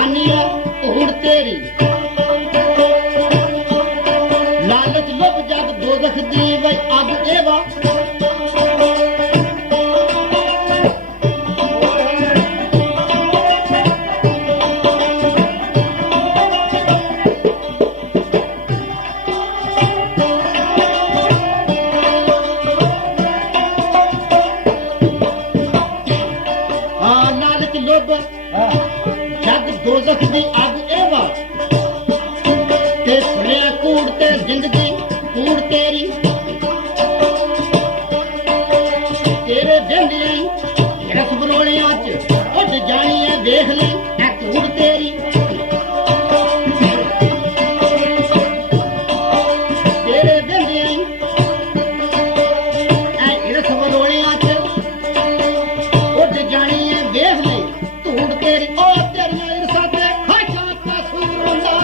जानी धूड़ तेरी लालच लुभ जग दोजख दी वै अग एवा जग दोजख दी अग एवा ते सुनिया कूड़ ते जिंदगी कूड़ तेरी तेरे बिंदी रस बरोड़ियां च उड जानी है देख ले ऐ कूड़ तेरी तेरे बिंदी ऐ रस बरोड़ियां च उड जानी है देख ले तेरी ओ तेरिया इरसा ते खाचा कसूर बंदा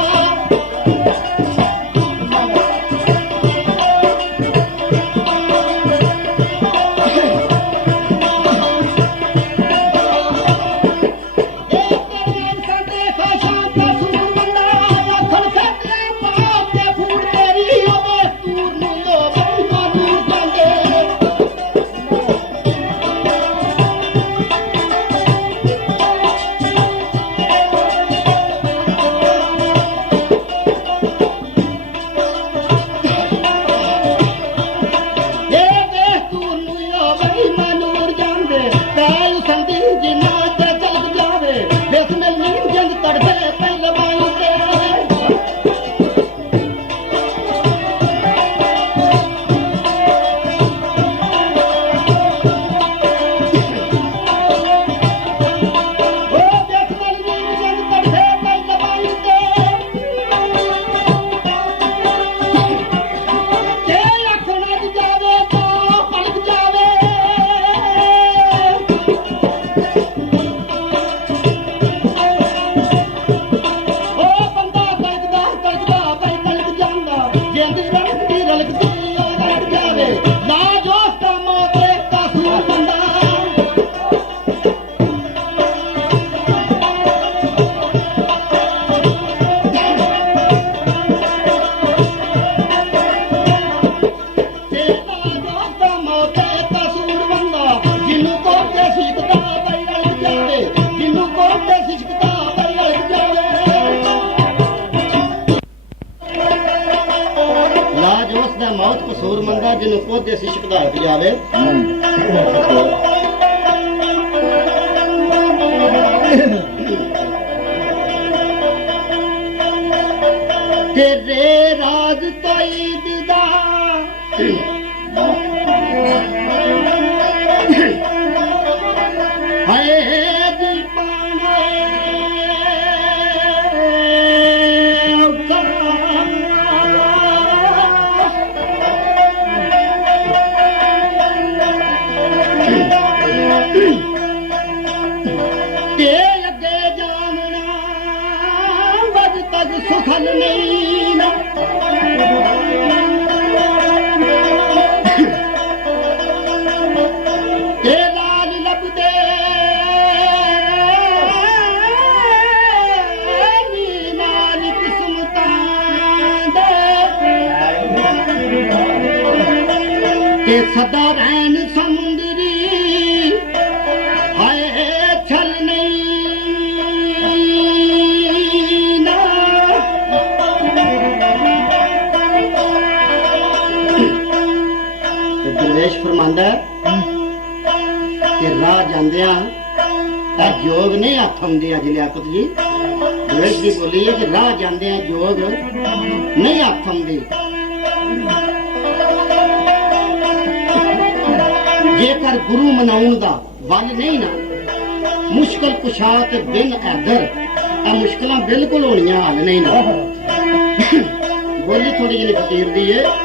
मौत कसूर मंदा जिन्हों पौधे से शिकदार जावे तेरे राज कोई दिदा हाय सुखल नहीं ना ते लाल लबदे नी नाल किस्मतां दे ते सदा रहन समुंदरी हाय छल नहीं फरमांदा कि राह जांदिया जोग नहीं हथ आउंदे अज लियाकत जी दवेश जी बोली है कि राह जांदिया जोग नहीं हथ आउंदे जेकर गुरु मनाउण दा वल नहीं ना मुश्किल कुशा ते बिन ऐदर आ मुश्किलां बिल्कुल होनियां हल नहीं ना बोली थोड़ी जी फकीर दी है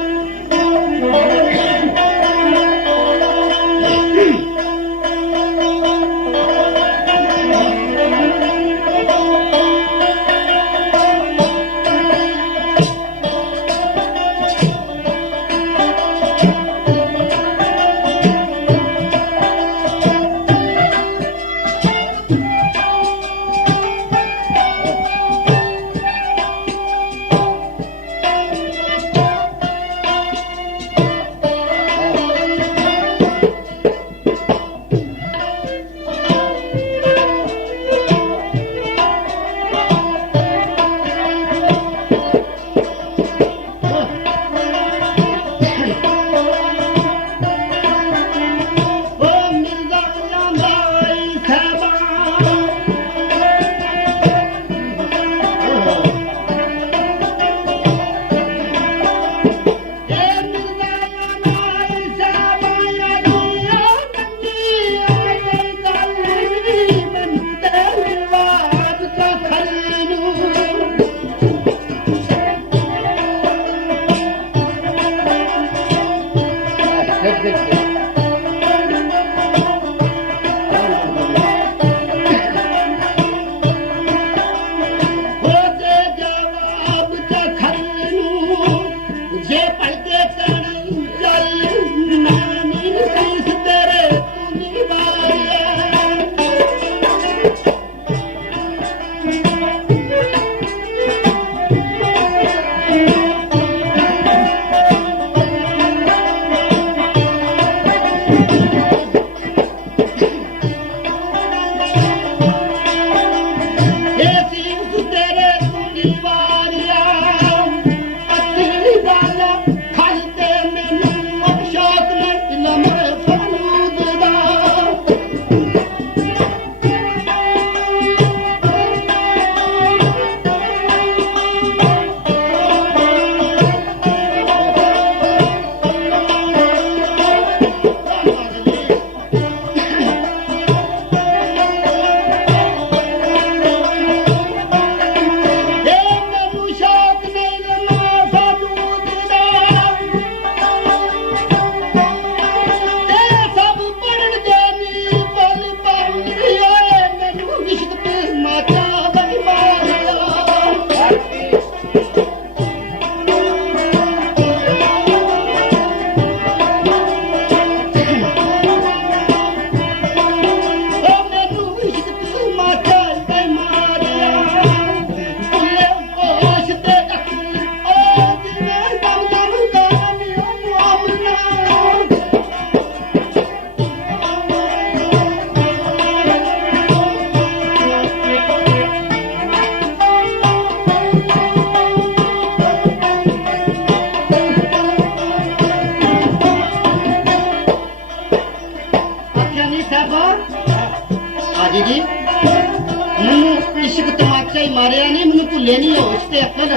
ਮਰਿਆ ਨਹੀਂ, ਮੈਨੂੰ ਭੁੱਲੇ ਨਹੀਂ ਹੋਸ਼ ਤੇ ਅਕਲ।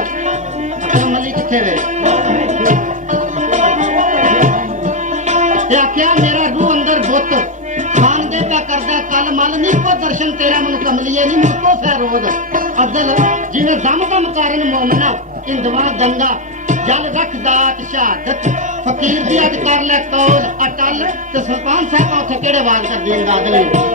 ਅਕਲ ਮਲੀ ਕਿੱਥੇ ਵੇ? ਤੇ ਆਖਿਆ ਮੇਰਾ ਰੂਹ ਅੰਦਰ ਬੁੱਤ ਖਾਨ ਦੇ ਪਿਆ ਕਰਦਾ ਕਲ ਮਲ ਨਹੀਂ ਕੋ ਦਰਸ਼ਨ ਤੇਰਾ ਮਨ ਕਮਲੀਏ ਨਹੀਂ ਮੁਕੋ ਫੈਰੋਦ ਅਦਲ ਜਿਵੇਂ ਦਮ ਦਮ ਕਾਰਨ ਮੋਮਨਾ ਇੰਦਵਾ ਗੰਗਾ ਜਲ ਰਖ ਦਾਤ ਸ਼ਹਾਦਤ ਫਕੀਰ ਦੀ ਅੱਜ ਕਰ ਲੈ ਕੌਲ ਅਟਲ ਤੇ ਸੁਲਤਾਨ ਸਾਹਿਬ ਉੱਥੇ ਕਿਹੜੇ ਵਾਰ ਕਰ ਦੇਣ ਦਾ ਅਦਲ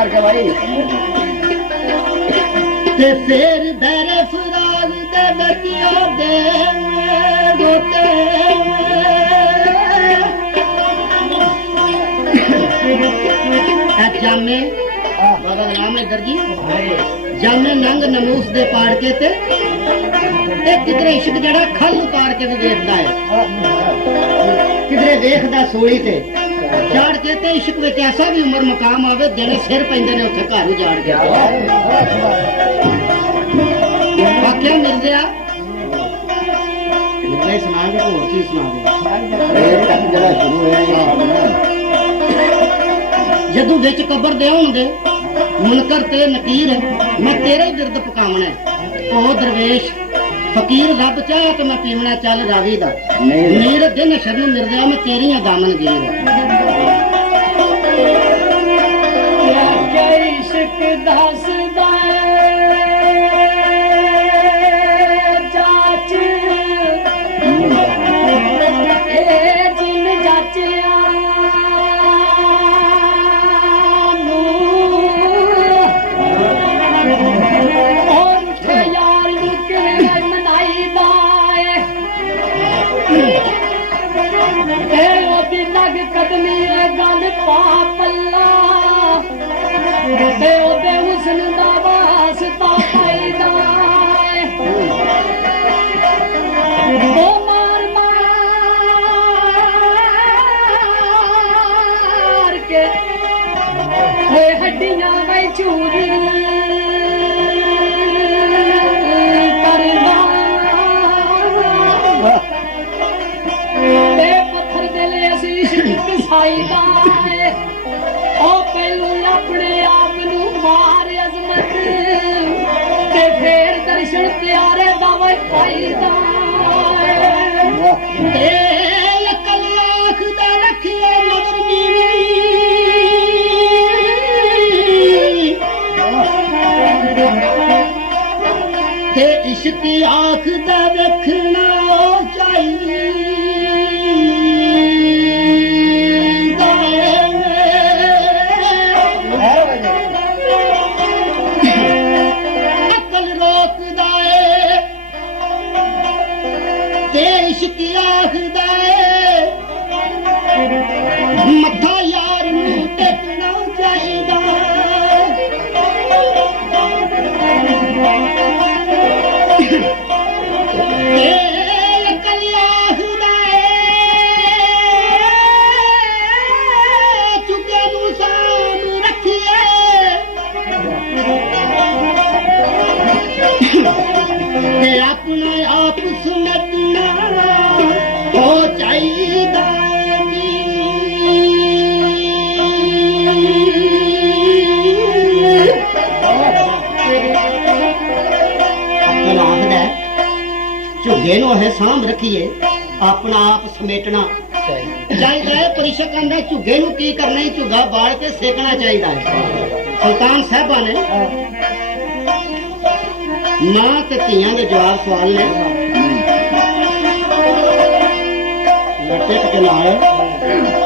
करके भाई ते फिर बैरे फराग दे बतिया दे गोते जामे बगल नाम है दर्जी जामे नंग नमूस दे पाड़ के ते किधरे इश्क जड़ा खल उतार के भी देखता है किधरे देखदा सूली ते जाड़ के ते इश्क में ऐसा भी उम्र मकाम आवे जेने सिर पैंदे ने उत्थे घर उजाड़ के वाकया मिल गया सुना के होर चीज सुना जरा शुरू होया जदू बिच कबर दे होंदे मुनकर ते नकीर मैं तेरे ही दर्द पकावना है ओ दरवेश फकीर रब चाहे तो मैं पीवना चल रावी दा मीर दिन शरण मिल गया मैं तेरियां दामन गीर इश्क दसदा जाच जिन जाचिया लग कदमी गल पा पल्ला हुसन दा वास्ता पाईदा मार मार के हड्डियां में चूरी पहलू अपने आप मार अजमत फिर दर्शन प्यारे दावे पाईदा लाख दा रखिए मगर बीवी इश्क आख दा रखना चाहिए मथा यार टेकना चाहिए चुके साम रखिए अपना आप सुनना हो चाहिए झुगे है सांभ रखिए अपना आप समेटना चाहिए परिषद आंदा झुगे की करना झुगा बाल के सेकना चाहिए है सुल्तान साहबा ने मां ते धीआं दे जवाब सवाल ने टिक के नाल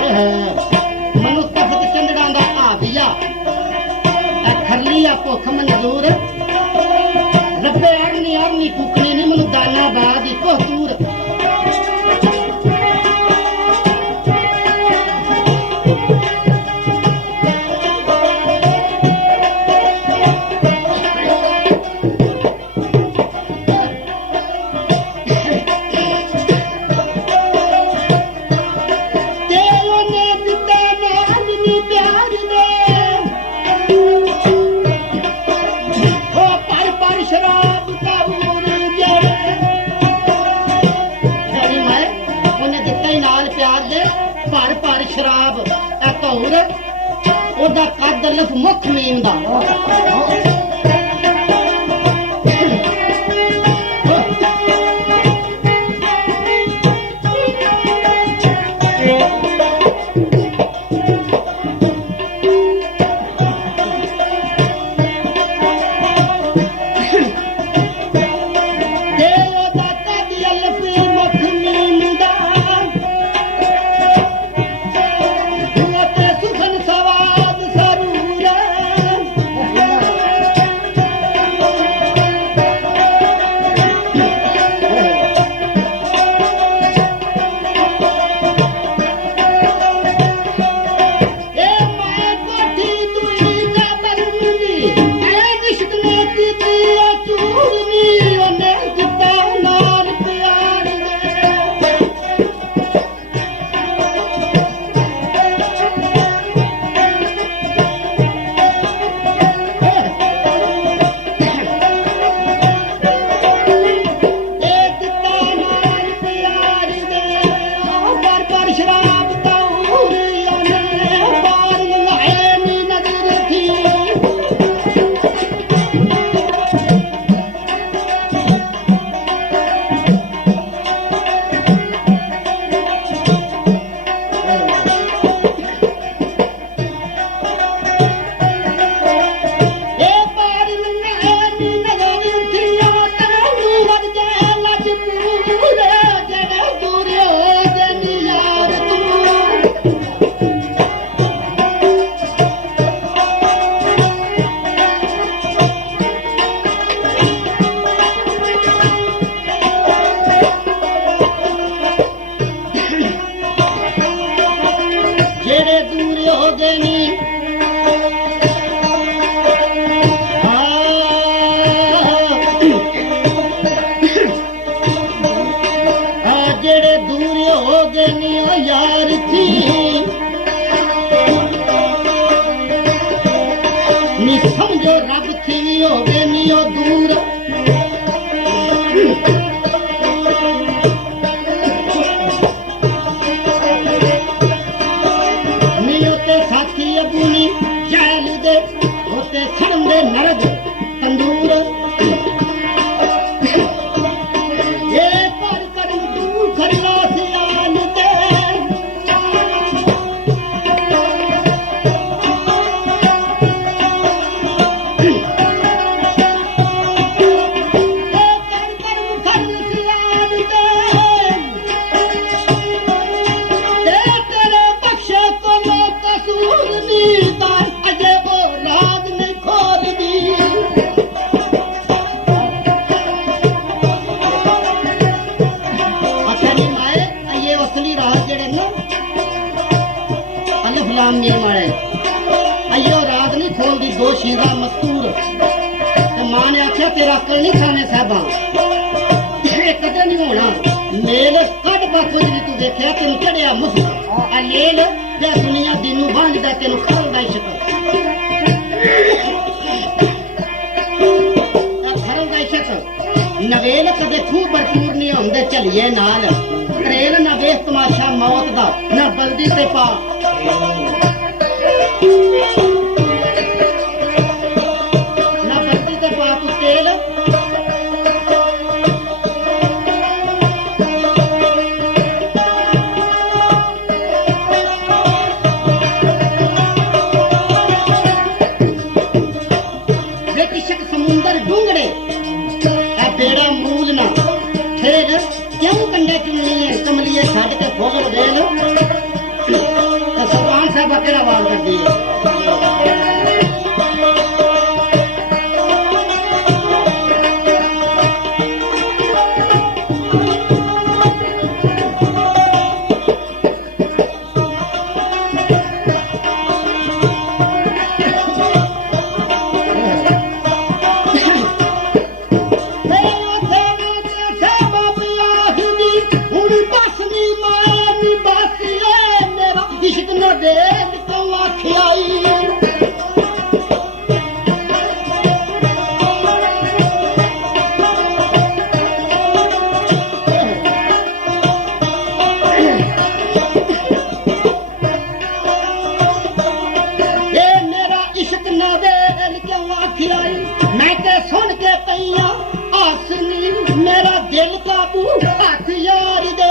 ਮਨੁ ਤਖਤ ਚੰਦੜਾਂ ਦਾ ਆ ਗਿਆ ਖਰਲੀ ਆ ਭੁੱਖ ਮਨਜ਼ੂਰ ਰੱਬੇ ਅਰਨੀ ਕੁਕਣੀ ਨੀ ਮਨੁ ਦਾਨਾ ਬਾਦ ਇੱਕੋ ਤੂਰ ਭਰ ਭਰ ਸ਼ਰਾਬ ਇਹ ਧੌਰ ਉਹਦਾ ਕੱਦ ਲਫ ਮੁੱਖ ਮੀਨ ਦਾ ਜਿਹੜੇ ਦੂਰ ਹੋ ਗਏ ਨੀ ਯਾਰ ਥੀ ਨੀ ਸਮਝੋ ਰੱਬ ਥੀ ਹੋ ਗਏ ਨੀ ਉਹ ਦੂਰ ਨੀ ਉਤੇ ਸਾਥੀ ਅਬੂਨੀ ਜੈਲ ਦੇ ਉਤੇ ਖੜੰਦੇ ਨਰਦ ਤੰਦੂਰ अयो रात नहीं खोलती दो शीरा मस्तूर मां ने आख्या तेरा अकल नहीं खाने साहबा कदे नहीं होना मेल कद बापू जी तू देखिया तेन चढ़िया मुफ्त लेल ते सुनिया दिनू बांधदा तेन खरदा इश्क खरदा इश्क नवेल कदे खूह भरपूर नहीं होंदे चलिए नाल करेल ना वेख तमाशा मौत दा ना बल्दी ते पा ना बल्दी ते पा तू तेल समुंदर डूंगड़े बेड़ा मूल ना फिर क्यों कंडे चुननी है कमलिए छड़ के फुल देन के आवाज करती है। इश्क न दे तो आखियाई मेरा इश्क न दे क्यों आखियाई मैं ते सुन के पैया आसनी मेरा दिल काबू हथ यार दे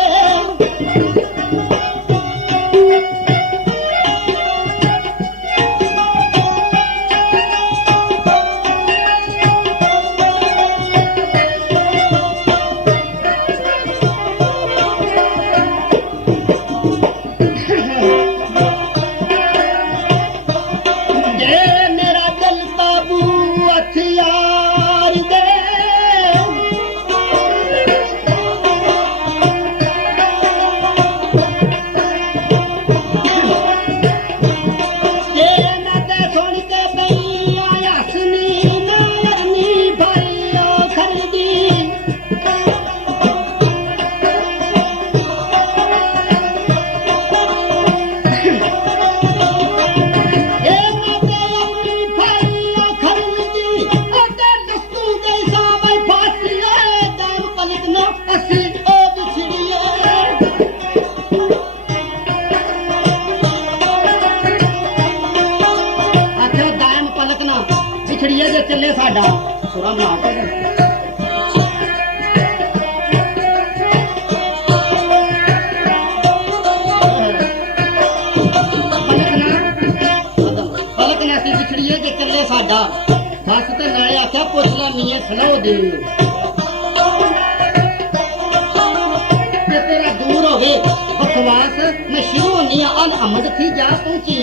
पिछड़िए जे चले साडा सुरा बना के पलकना सी पिछड़िए जे चले साडा दस ते नाले आख्या पुछ ला मीए सलो दे तेरा दूर हो गए बकवास मैं शुरू होनी अन अहमद थी जा पहुंची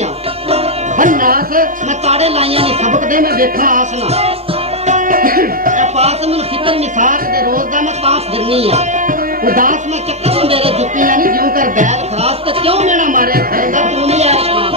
भन्नास मैं ताड़े लाइया नहीं सबक दे मैं देखा आसना पास में फिक्र मिसाल दे रोज का मैं पास गिरनी है उदास में चक्कर मेरे जुपिया नहीं ज्यों कर बैग खास तो क्यों मेरा मारे खरीदा तू नहीं आया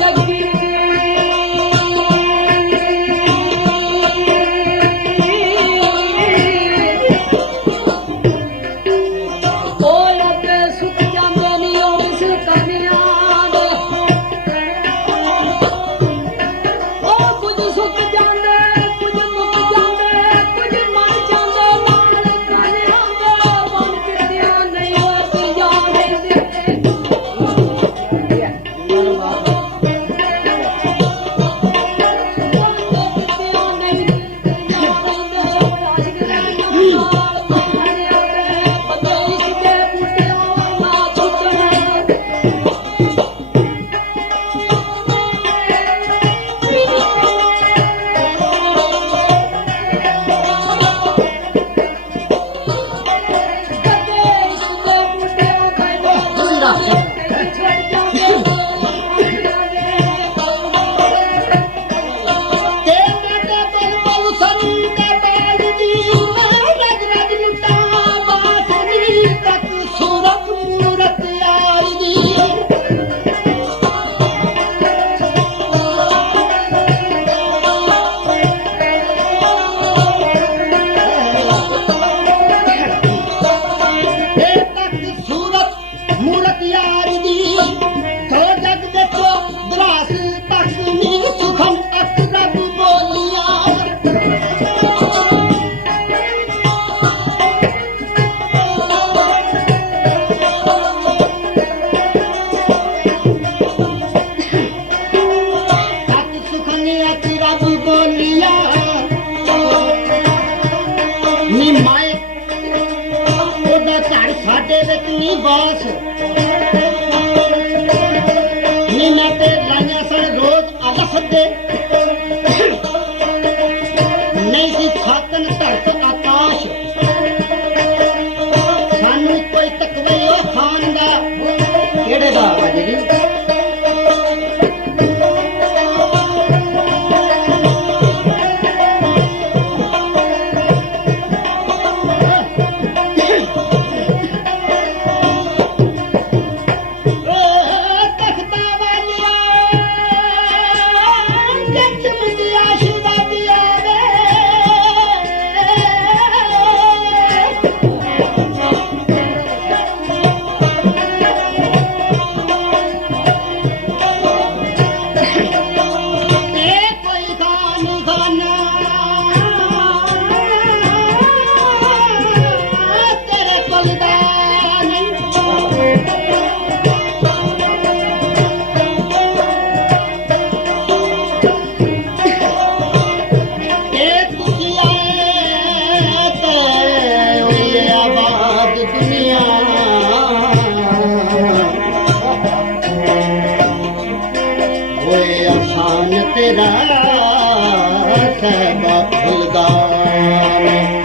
लगी दी बास नी मैं ते लाइया सन रोज अलफ दे नहीं सी खातन धरत आकाश सानू कोई तकवई ओ खान दा ਕਿਹੜੇ ਦਾ ਬਾਜੀ ਜੀ तख्ता वालिया जच मुंदिया शिवा दिया वे ए कोई खान खाना तेरे कोल दा ए तुझी आए ते होई आबाद दुनिया होए आसान तेरा सब भुलगान